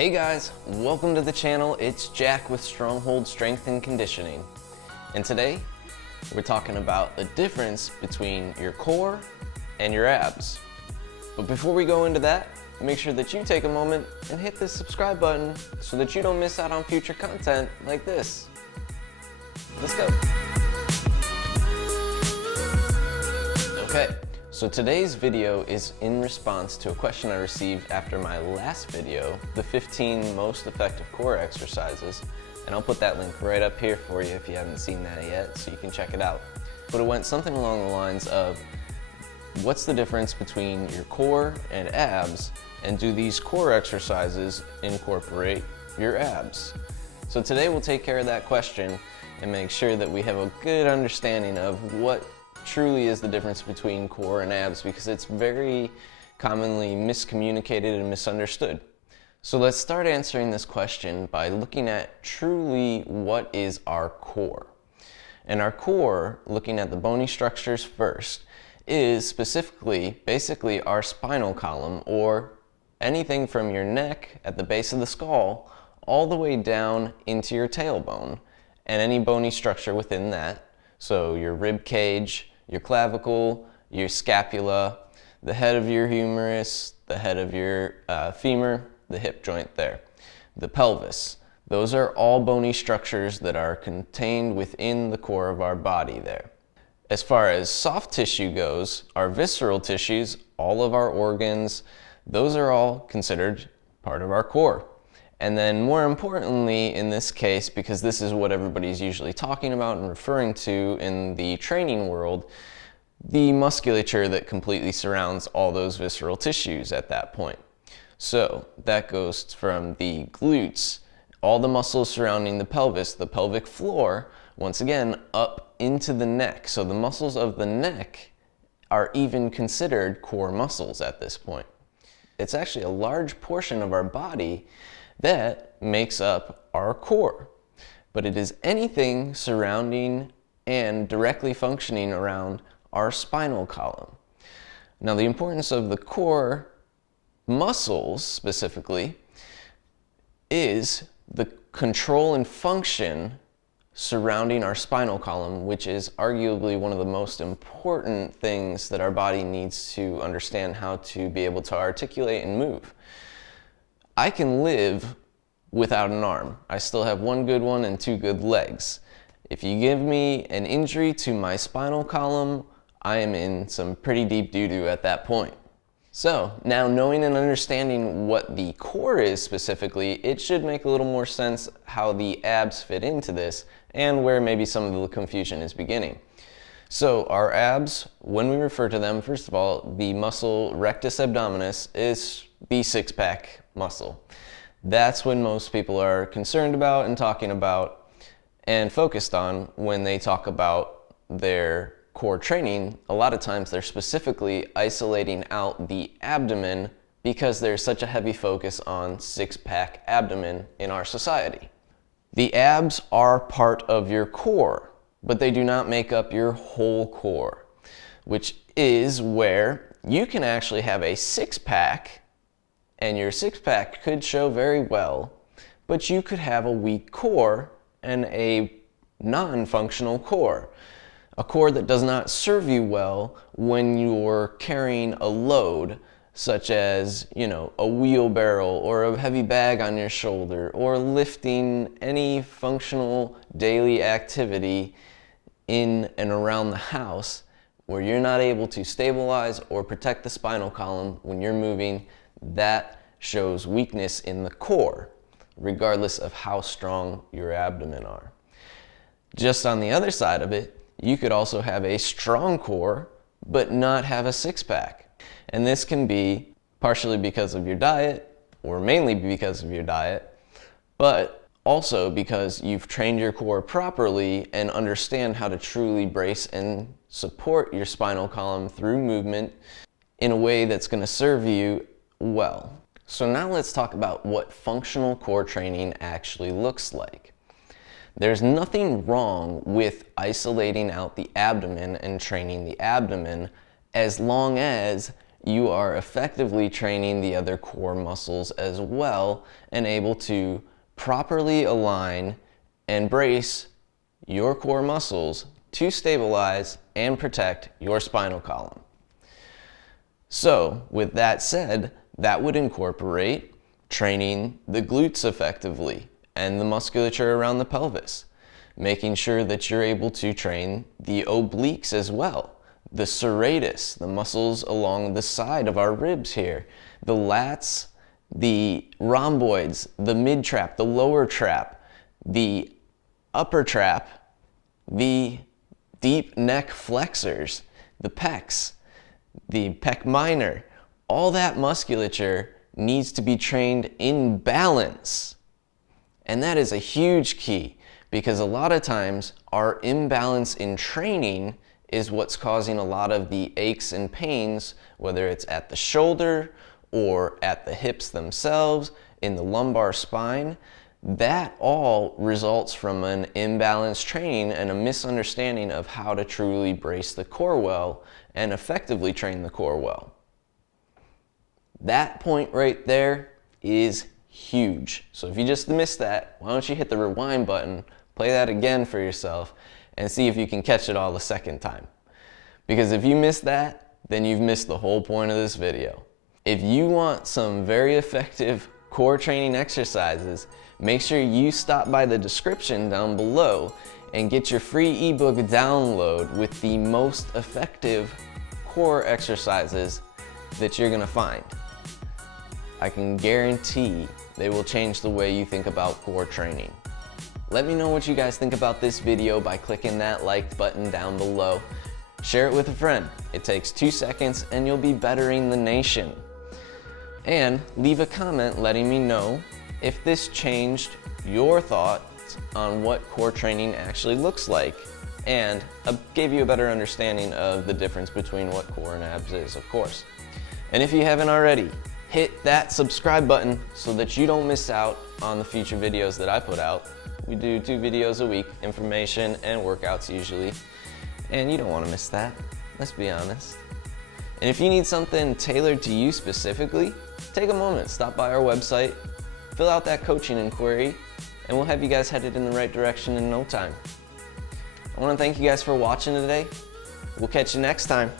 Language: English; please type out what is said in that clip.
Hey guys, welcome to the channel. It's Jack with Stronghold Strength and Conditioning. And today, we're talking about the difference between your core and your abs. But before we go into that, make sure that you take a moment and hit the subscribe button so that you don't miss out on future content like this. Let's go. Okay, so today's video is in response to a question I received after my last video, the 15 most effective core exercises, and I'll put that link right up here for you if you haven't seen that yet, so you can check it out. But it went something along the lines of, what's the difference between your core and abs, and do these core exercises incorporate your abs? So today we'll take care of that question and make sure that we have a good understanding of what truly is the difference between core and abs, because it's very commonly miscommunicated and misunderstood. So let's start answering this question by looking at truly what is our core. And our core, looking at the bony structures first, is specifically basically our spinal column, or anything from your neck at the base of the skull all the way down into your tailbone and any bony structure within that. So your rib cage, your clavicle, your scapula, the head of your humerus, the head of your femur, the hip joint there, the pelvis. Those are all bony structures that are contained within the core of our body there. As far as soft tissue goes, our visceral tissues, all of our organs, those are all considered part of our core. And then more importantly in this case, because this is what everybody's usually talking about and referring to in the training world, the musculature that completely surrounds all those visceral tissues at that point. So that goes from the glutes, all the muscles surrounding the pelvis, the pelvic floor, once again up into the neck. So the muscles of the neck are even considered core muscles at this point. It's actually a large portion of our body that makes up our core, but it is anything surrounding and directly functioning around our spinal column. Now, the importance of the core muscles specifically is the control and function surrounding our spinal column, which is arguably one of the most important things that our body needs to understand how to be able to articulate and move. I can live without an arm. I still have one good one and two good legs. If you give me an injury to my spinal column, I am in some pretty deep doo-doo at that point. So now, knowing and understanding what the core is specifically, it should make a little more sense how the abs fit into this and where maybe some of the confusion is beginning. So our abs, when we refer to them, first of all, the muscle rectus abdominis is the six-pack muscle. That's what most people are concerned about and talking about and focused on when they talk about their core training. A lot of times they're specifically isolating out the abdomen because there's such a heavy focus on six-pack abdomen in our society. The abs are part of your core, but they do not make up your whole core, which is where you can actually have a six-pack, and your six-pack could show very well, but you could have a weak core and a non-functional core. A core that does not serve you well when you're carrying a load, such as, a wheelbarrow or a heavy bag on your shoulder, or lifting any functional daily activity in and around the house, where you're not able to stabilize or protect the spinal column when you're moving. That shows weakness in the core, regardless of how strong your abdomen are. Just on the other side of it, you could also have a strong core, but not have a six-pack. And this can be partially because of your diet, or mainly because of your diet, but also because you've trained your core properly and understand how to truly brace and support your spinal column through movement in a way that's going to serve you well. So now let's talk about what functional core training actually looks like. There's nothing wrong with isolating out the abdomen and training the abdomen, as long as you are effectively training the other core muscles as well and able to properly align and brace your core muscles to stabilize and protect your spinal column. So, with that said, that would incorporate training the glutes effectively and the musculature around the pelvis, making sure that you're able to train the obliques as well, the serratus, the muscles along the side of our ribs here, the lats, the rhomboids, the mid trap, the lower trap, the upper trap, the deep neck flexors, the pecs, the pec minor. All that musculature needs to be trained in balance. And that is a huge key, because a lot of times our imbalance in training is what's causing a lot of the aches and pains, whether it's at the shoulder or at the hips themselves, in the lumbar spine. That all results from an imbalanced training and a misunderstanding of how to truly brace the core well and effectively train the core well. That point right there is huge. So if you just missed that, why don't you hit the rewind button, play that again for yourself, and see if you can catch it all the second time. Because if you missed that, then you've missed the whole point of this video. If you want some very effective core training exercises, make sure you stop by the description down below and get your free ebook download with the most effective core exercises that you're gonna find. I can guarantee they will change the way you think about core training. Let me know what you guys think about this video by clicking that like button down below. Share it with a friend. It takes 2 seconds and you'll be bettering the nation. And leave a comment letting me know if this changed your thoughts on what core training actually looks like, and gave you a better understanding of the difference between what core and abs is, of course. And if you haven't already, hit that subscribe button so that you don't miss out on the future videos that I put out. We do 2 videos a week, information and workouts usually, and you don't want to miss that, let's be honest. And if you need something tailored to you specifically, take a moment, stop by our website, fill out that coaching inquiry, and we'll have you guys headed in the right direction in no time. I want to thank you guys for watching today. We'll catch you next time.